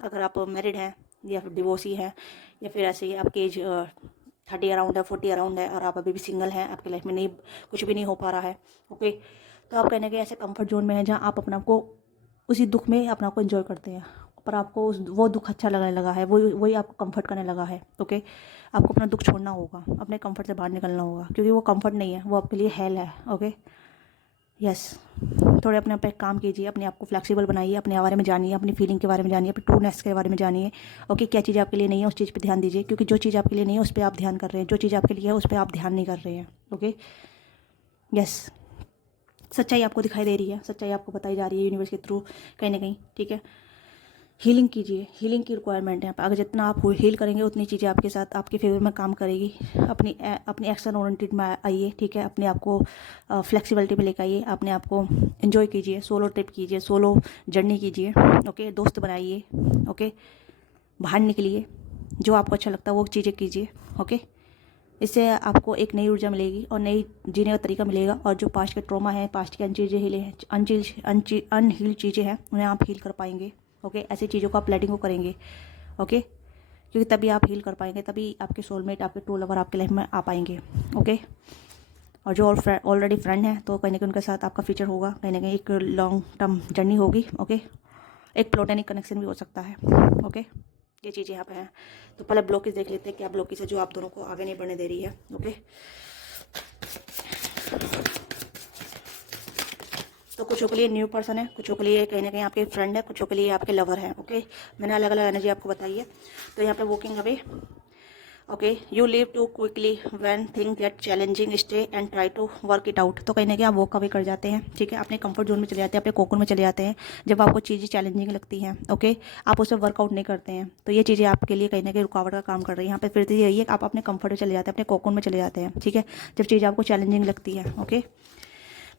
अगर आप मैरिड हैं, या फिर डिवोर्सी हैं, या फिर ऐसे ही आपकी एज 30 अराउंड है, 40 अराउंड है, और आप अभी भी सिंगल हैं, आपकी लाइफ में नहीं कुछ भी नहीं हो पा रहा है, ओके, तो आप कहने के ऐसे कंफर्ट जोन में हैं जहाँ आप अपने आप को उसी दुख में अपने आप को एंजॉय करते हैं, पर आपको वो दुख अच्छा लगने लगा है, वही आपको कंफर्ट करने लगा है, ओके। आपको अपना दुख छोड़ना होगा, अपने कंफर्ट से बाहर निकलना होगा, क्योंकि वो कंफर्ट नहीं है, वो आपके लिए हेल है, ओके, यस। थोड़े अपने आप पे काम कीजिए, अपने आप को फ्लेक्सिबल बनाइए, अपने बारे में जानिए, अपनी फीलिंग के बारे में जानिए, अपनी ट्रूनेस के बारे में जानिए, ओके। क्या चीज़ आपके लिए नहीं है उस चीज़ पे ध्यान दीजिए, क्योंकि जो चीज़ आपके लिए नहीं है उस पर आप ध्यान कर रहे हैं, जो चीज़ आपके लिए है उस पर आप ध्यान नहीं कर रहे हैं, ओके, यस। सच्चाई आपको दिखाई दे रही है, सच्चाई आपको बताई जा रही है यूनिवर्स के थ्रू, कहीं ना कहीं, ठीक है। हीलिंग कीजिए, हीलिंग की रिक्वायरमेंट है। अगर जितना आप हील करेंगे उतनी चीज़ें आपके साथ आपके फेवर में काम करेगी। अपनी एक्शन ओरिएंटेड में आइए, ठीक है। अपने आप को फ्लेक्सिबिलिटी पे लेकर आइए, अपने आप को एंजॉय कीजिए, सोलो ट्रिप कीजिए, सोलो जर्नी कीजिए, ओके। दोस्त बनाइए, ओके। बाहर निकलिए, जो आपको अच्छा लगता है वो चीज़ें कीजिए, ओके। इससे आपको एक नई ऊर्जा मिलेगी और नई जीने का तरीका मिलेगा। और जो पास्ट के ट्रॉमा है, पास्ट की अनचीज़ें हिले अनहील्ड चीज़ें हैं, उन्हें आप हील कर पाएंगे, ओके। ऐसी चीज़ों को आप लेटिंग को करेंगे, ओके। क्योंकि तभी आप हील कर पाएंगे, तभी आपके सोलमेट, आपके ट्रू लवर आपके लाइफ में आ पाएंगे, ओके। और जो ऑलरेडी फ्रेंड है, तो कहीं ना कहीं उनके साथ आपका फ्यूचर होगा, कहीं ना कहीं एक लॉन्ग टर्म जर्नी होगी, ओके। एक प्लोटेनिक कनेक्शन भी हो सकता है, ओके। ये चीज़ यहाँ पे है। तो पहले ब्लॉकेज देख लेते हैं, क्या ब्लॉकेज है जो आप दोनों को आगे नहीं बढ़ने दे रही है, ओके। तो कुछों के लिए न्यू पर्सन है, कुछों के लिए कहीं ना कहीं आपके फ्रेंड है, कुछों के लिए आपके लवर है, ओके। मैंने अलग अलग एनर्जी आपको बताई है। तो यहाँ पे walking away, okay. You leave too quickly when thing get challenging, stay and try to work it out. तो कहीं ना कहीं आप वॉक अवे कर जाते हैं, ठीक है। अपने कंफर्ट जोन में चले जाते हैं, अपने कोकन में चले जाते हैं। जब आपको चीज़ें चैलेंजिंग लगती हैं, ओके, आप उसे वर्कआउट नहीं करते हैं, तो ये चीज़ें आपके लिए कहीं ना कहीं रुकावट का काम कर रही है। यहाँ पे फिर से यही है कि आप अपने कंफर्ट में चले जाते हैं, अपने कोकन में चले जाते हैं, ठीक है। जब चीज़ आपको चैलेंजिंग लगती है, ओके।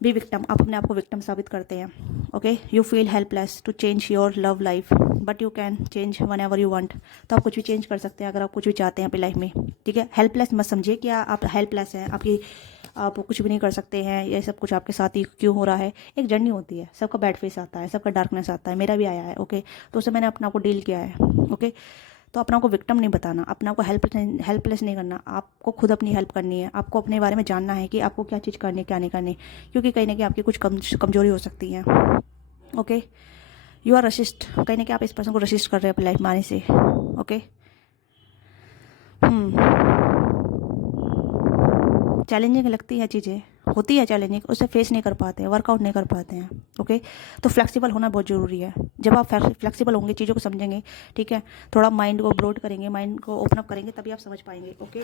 बी विक्टम, आप अपने आप को विक्टम साबित करते हैं, okay. You feel helpless to change your love life but you can change one ever you want. तो आप कुछ भी चेंज कर सकते हैं अगर आप कुछ भी चाहते हैं अपनी लाइफ में, ठीक है। हेल्पलेस मत समझिए कि आप हेल्पलेस हैं, आप कुछ भी नहीं कर सकते हैं, ये सब कुछ आपके साथ ही क्यों हो रहा है। एक जर्नी होती है, सबका बैड फेस आता है, सबका डार्कनेस आता है, मेरा भी आया है, ओके। तो उससे मैंने अपना को डील किया है, ओके। तो अपना को विक्टिम नहीं बताना, अपना को हेल्पलेस नहीं करना। आपको खुद अपनी हेल्प करनी है, आपको अपने बारे में जानना है कि आपको क्या चीज़ करनी है, क्या नहीं करनी, क्योंकि कहीं ना कहीं आपकी कुछ कमजोरी हो सकती है, ओके। यू आर रसिस्ट, कहीं ना कहीं आप इस पर्सन को रसिस्ट कर रहे हैं अपनी लाइफ में आने से, ओके। चैलेंजिंग लगती है चीज़ें, होती है चैलेंजिंग, उसे फेस नहीं कर पाते हैं, वर्कआउट नहीं कर पाते हैं, ओके। तो फ्लेक्सिबल होना बहुत ज़रूरी है। जब आप फ्लेक्सिबल होंगे, चीज़ों को समझेंगे, ठीक है, थोड़ा माइंड को ब्रॉड करेंगे, माइंड को ओपन अप करेंगे, तभी आप समझ पाएंगे, ओके।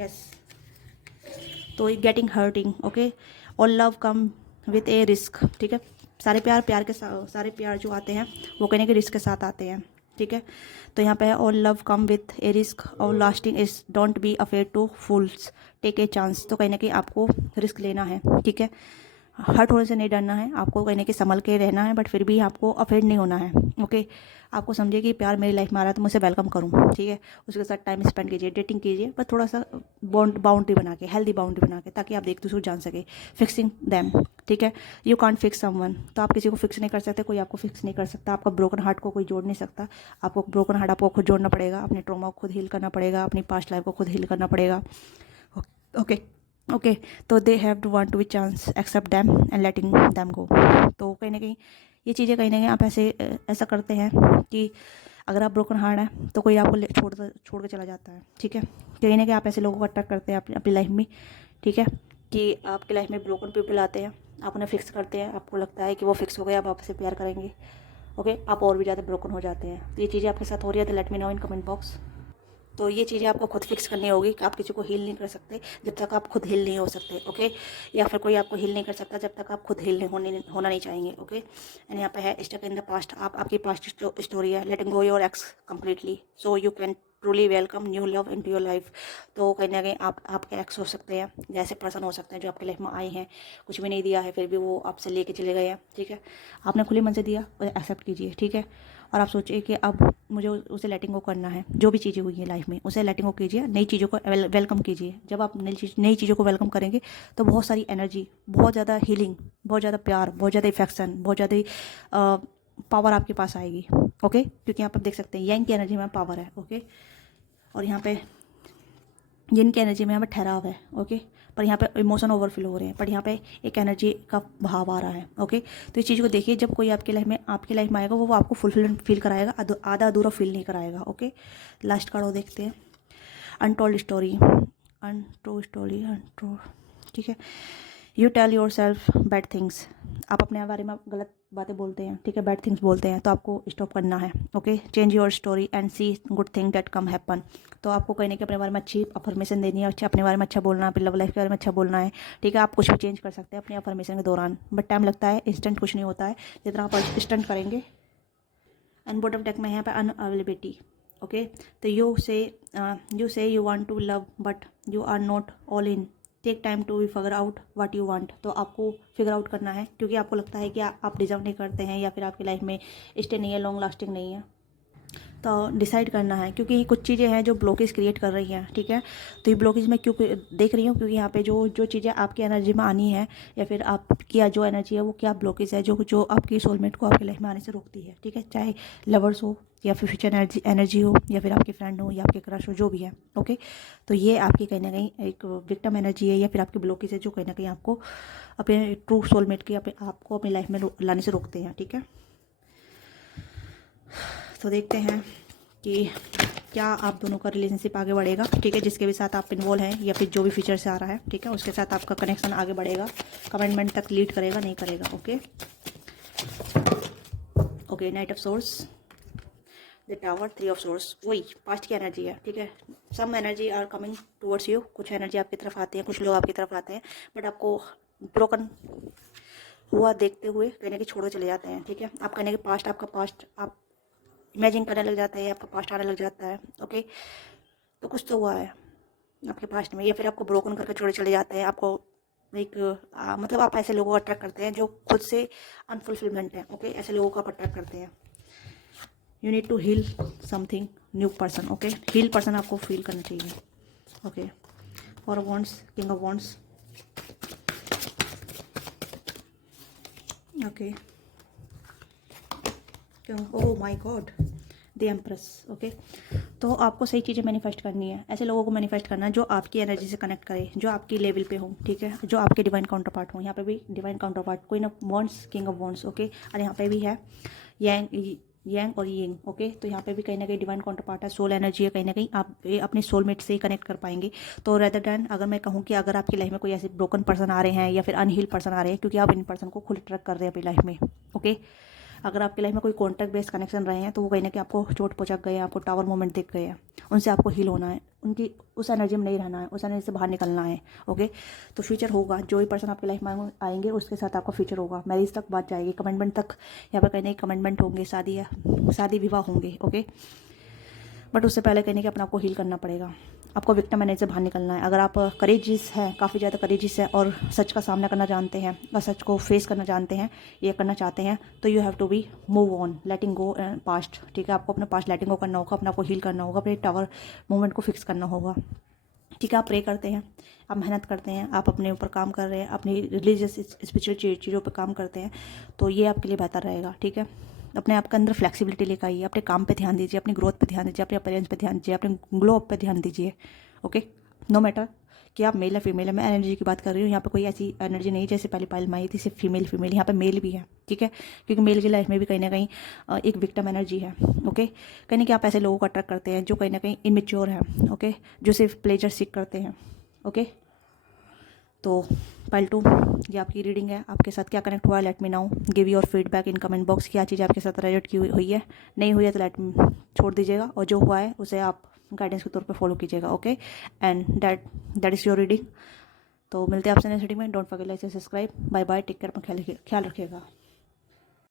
यस। तो गेटिंग हर्टिंग, ओके। और love come with a risk, ठीक है। सारे प्यार जो आते हैं वो कहने के रिस्क के साथ आते हैं, ठीक है। तो यहाँ पे है और love come with a risk और lasting is don't be afraid to fools take a chance. तो कहीं ना कहीं आपको रिस्क लेना है, ठीक है। हर्ट होने से नहीं डरना है, आपको कहीं ना कहीं संभल के रहना है, बट फिर भी आपको अफेड नहीं होना है, ओके। आपको समझिए कि प्यार मेरी लाइफ में आ रहा है तो मुझे वेलकम करूँ, ठीक है। उसके साथ टाइम स्पेंड कीजिए, डेटिंग कीजिए, पर थोड़ा सा बाउंड्री बना के, हेल्दी बाउंड्री बना के, ताकि आप एक दूसरे को जान सके। फिक्सिंग दैम, ठीक है। यू कांट फिक्स समवन, तो आप किसी को फिक्स नहीं कर सकते, कोई आपको फिक्स नहीं कर सकता। आपका ब्रोकन हार्ट को कोई जोड़ नहीं सकता। आपको ब्रोकन हार्ट आपको खुद जोड़ना पड़ेगा, अपने ट्रॉमा को खुद हील करना पड़ेगा, अपनी पास्ट लाइफ को खुद हील करना पड़ेगा, ओके। ओके। तो they have to want to be chance accept them and letting them go. तो कहीं ना कहीं ये चीज़ें कहीं ना कहीं आप ऐसा करते हैं कि अगर आप ब्रोकन हार्ट हैं तो कोई आपको छोड़ के चला जाता है, ठीक है। कहीं ना कहीं आप ऐसे लोगों को अट्रैक्ट करते हैं अपनी लाइफ में, ठीक है। कि आपकी लाइफ में ब्रोकन पीपल आते हैं, आप उन्हें फिक्स करते हैं, आपको लगता है कि वो फिक्स हो गए, आप आपसे प्यार करेंगे, ओके। आप और भी ज़्यादा ब्रोकन हो जाते हैं। तो ये चीज़ें आपके साथ हो रही है तो let me know in comment box. तो ये चीज़ें आपको खुद फिक्स करनी होगी कि आप किसी को हील नहीं कर सकते जब तक आप खुद हील नहीं हो सकते, ओके। या फिर कोई आपको हील नहीं कर सकता जब तक आप खुद हील नहीं होना नहीं चाहेंगे, ओके। एंड यहाँ पे है स्टक इन द पास्ट, आप आपकी पास्ट स्टोरी है, letting go your ex completely so you can truly welcome new love into your life. तो कहीं ना कहीं आप आपके एक्स हो सकते हैं, जैसे पर्सन हो सकते हैं जो आपकी लाइफ में आए हैं, कुछ भी नहीं दिया है फिर भी वो आपसे लेके चले गए हैं, ठीक है। आपने खुले मन से दिया, उसे एक्सेप्ट कीजिए, ठीक है। और आप सोचिए कि अब मुझे उसे लेटिंग गो करना है, जो भी चीज़ें हुई हैं लाइफ में उसे लेटिंग गो कीजिए, नई चीज़ों को वेलकम कीजिए। जब आप नई चीज़ों को वेलकम करेंगे तो बहुत सारी एनर्जी, बहुत ज़्यादा हीलिंग, बहुत ज़्यादा प्यार, बहुत ज़्यादा इफेक्शन, बहुत ज़्यादा पावर आपके पास आएगी, ओके। क्योंकि यहाँ पर देख सकते हैं यंग की एनर्जी में पावर है, ओके। और यहाँ पे जिन की एनर्जी में यहाँ पे ठहराव है, ओके। पर यहाँ पे इमोशन ओवरफिल हो रहे हैं, पर यहाँ पे एक एनर्जी का भाव आ रहा है, ओके। तो इस चीज़ को देखिए, जब कोई आपकी लाइफ में आएगा वो आपको फुलफिलमेंट फील कराएगा, आधा अधूरा फील नहीं कराएगा, ओके। लास्ट कार्ड वो देखते हैं, अनटोल्ड स्टोरी, ठीक है। यू टेल योर सेल्फ बैड थिंग्स, आप अपने बारे में गलत बातें बोलते हैं, ठीक है, बैड थिंग्स बोलते हैं, तो आपको स्टॉप करना है, okay. Change your story and see good thing that come happen. तो आपको कहीं ना कहीं अपने बारे में अच्छी अफर्मेशन देनी है, अच्छा अपने बारे में अच्छा बोलना है, अपनी लव लाइफ के बारे में अच्छा बोलना है, ठीक है। आप कुछ भी चेंज कर सकते हैं अपनी अफर्मेशन के दौरान, बट टाइम लगता है, इंस्टेंट कुछ नहीं होता है। जितना आप इंस्टेंट करेंगे एंड बॉटम टेक में यहाँ पे अनअवेलेबिलिटी। ओके, तो you say you want to love but you are not all in, take time to figure out what you want. तो आपको फिगर आउट करना है, क्योंकि आपको लगता है कि आप डिजर्व नहीं करते हैं या फिर आपकी लाइफ में स्टे नहीं है, लॉन्ग लास्टिंग नहीं है। तो डिसाइड करना है, क्योंकि कुछ चीज़ें हैं जो ब्लॉकेज क्रिएट कर रही हैं, ठीक है। तो ये ब्लॉकेज मैं क्यों देख रही हूँ, क्योंकि यहाँ पे जो जो चीज़ें आपकी एनर्जी में आनी है या फिर आपकी जो एनर्जी है वो क्या ब्लॉकेज है जो जो आपकी सोलमेट को आपकी लाइफ में आने से रोकती है, ठीक है। चाहे लवर्स हो या फिर फ्यूचर एनर्जी हो या फिर आपके फ्रेंड हो या आपके क्रश हो, जो भी है। ओके, तो ये आपकी कहीं ना कहीं एक विक्टिम एनर्जी है या फिर आपकी ब्लॉकेज है जो कहीं ना कहीं आपको अपने ट्रू सोलमेट के आपको अपनी लाइफ में लाने से रोकते हैं, ठीक है। तो देखते हैं कि क्या आप दोनों का रिलेशनशिप आगे बढ़ेगा, ठीक है। जिसके भी साथ आप इन्वॉल्व हैं या फिर जो भी फ्यूचर से आ रहा है, ठीक है, उसके साथ आपका कनेक्शन आगे बढ़ेगा, कमिटमेंट तक लीड करेगा, नहीं करेगा। Okay okay, knight of swords, the tower, 3 of swords, वही पास्ट की एनर्जी है, ठीक है। Some energy are coming towards you, कुछ एनर्जी आपकी तरफ आती है, कुछ लोग आपकी तरफ आते हैं, बट आपको ब्रोकन हुआ देखते हुए कहने के छोड़ चले जाते हैं, ठीक है। आप कहने के पास्ट, आपका पास्ट आप इमेजिन करने लग जाता है, आपका पास्ट आने लग जाता है। ओके, तो कुछ तो हुआ है आपके पास्ट में, या फिर आपको ब्रोकन करके छोड़े चले जाते हैं। आपको एक मतलब आप ऐसे लोगों को अट्रैक्ट करते हैं जो खुद से अनफुलफिलमेंट है। ओके, ऐसे लोगों को आप अट्रैक्ट करते हैं। You need to heal something new person. Okay, heal person आपको फील करना चाहिए। Okay, 4 of wands, king of wands. Okay, oh my God, the empress. Okay, तो आपको सही चीज़ें मैनिफेस्ट करनी है, ऐसे लोगों को मैनिफेस्ट करना है जो आपकी एनर्जी से कनेक्ट करे, जो आपकी लेवल पे हो, ठीक है, जो आपके डिवाइन काउंटर पार्ट हो। यहाँ पे भी divine counter part, queen of wands, king of wands. Okay, और यहाँ पे भी है यांग और यिंग। ओके, तो यहाँ पे भी कहीं ना कहीं डिवाइन काउंटर पार्ट है, सोल एनर्जी है, कहीं ना कहीं आप अपने सोलमेट से ही कनेक्ट कर पाएंगे। तो रेदर देन अगर मैं कहूँ कि अगर आपकी लाइफ में कोई ऐसे ब्रोकन पर्सन आ रहे हैं या फिर अनहील पर्सन आ रहे हैं, क्योंकि आप इन पर्सन को खुद ट्रैक कर रहे हैं अपनी लाइफ में। ओके, अगर आपकी लाइफ में कोई कॉन्टैक्ट बेस्ड कनेक्शन रहे हैं तो वो कहीं ना कहीं आपको चोट पहुंचा गए हैं, आपको टावर मोमेंट दिख गए हैं, उनसे आपको हील होना है, उनकी उस एनर्जी में नहीं रहना है, उस एनर्जी से बाहर निकलना है। ओके, तो फ्यूचर होगा, जो भी पर्सन आपकी लाइफ में आएंगे उसके साथ आपका फ्यूचर होगा, मैरिज तक बात जाएगी, कमिटमेंट तक, यहाँ पर कहीं ना कमिटमेंट होंगे, शादी विवाह होंगे। ओके, बट उससे पहले कहने कि अपने आपको हील करना पड़ेगा, आपको विक्टिम एनर्जी से बाहर निकलना है। अगर आप करेजियस हैं, काफ़ी ज़्यादा करेजियस है और सच का सामना करना जानते हैं और सच को फेस करना जानते हैं, ये करना चाहते हैं, तो you have to be move on, letting go past, ठीक है। आपको अपना पास्ट लेटिंग गो करना होगा, अपने आपको हील करना होगा, अपने टावर मूवमेंट को फिक्स करना होगा, ठीक है। आप प्रे करते हैं, आप मेहनत करते हैं, आप अपने ऊपर काम कर रहे हैं, अपनी रिलीजियस स्पिरिचुअल चीज़ों पर काम करते हैं, तो ये आपके लिए बेहतर रहेगा, ठीक है। अपने आप के अंदर फ्लेक्सिबिलिटी लेकर आइए, अपने काम पे ध्यान दीजिए, अपनी ग्रोथ पे ध्यान दीजिए, अपने अपीयरेंस पे ध्यान दीजिए, अपने ग्लो अप पे ध्यान दीजिए। ओके, नो मैटर कि आप मेल या फीमेल है, मैं एनर्जी की बात कर रही हूँ। यहाँ पे कोई ऐसी एनर्जी नहीं जैसे पहले पाइल में आई थी सिर्फ फीमेल, यहाँ पे मेल भी है, ठीक है, क्योंकि मेल की लाइफ में भी कहीं ना कहीं एक विक्टिम एनर्जी है। ओके, कहीं ना कहीं आप ऐसे लोगों को अट्रैक्ट करते हैं जो कहीं ना कहीं इमेच्योर है। ओके, जो सिर्फ प्लेजर सीख करते हैं। ओके, तो पाइल 2, ये आपकी रीडिंग है, आपके साथ क्या कनेक्ट हुआ है, let me now, give your feedback in comment box. क्या चीज़ आपके साथ रेजोनेट की हुई है, नहीं हुई है तो छोड़ दीजिएगा, और जो हुआ है उसे आप गाइडेंस के तौर पे फॉलो कीजिएगा। Okay, and that is your reading. तो मिलते हैं आपसे नेक्स्ट रीडिंग में। Don't forget like subscribe. Bye bye, take care, अपना ख्याल रखिएगा।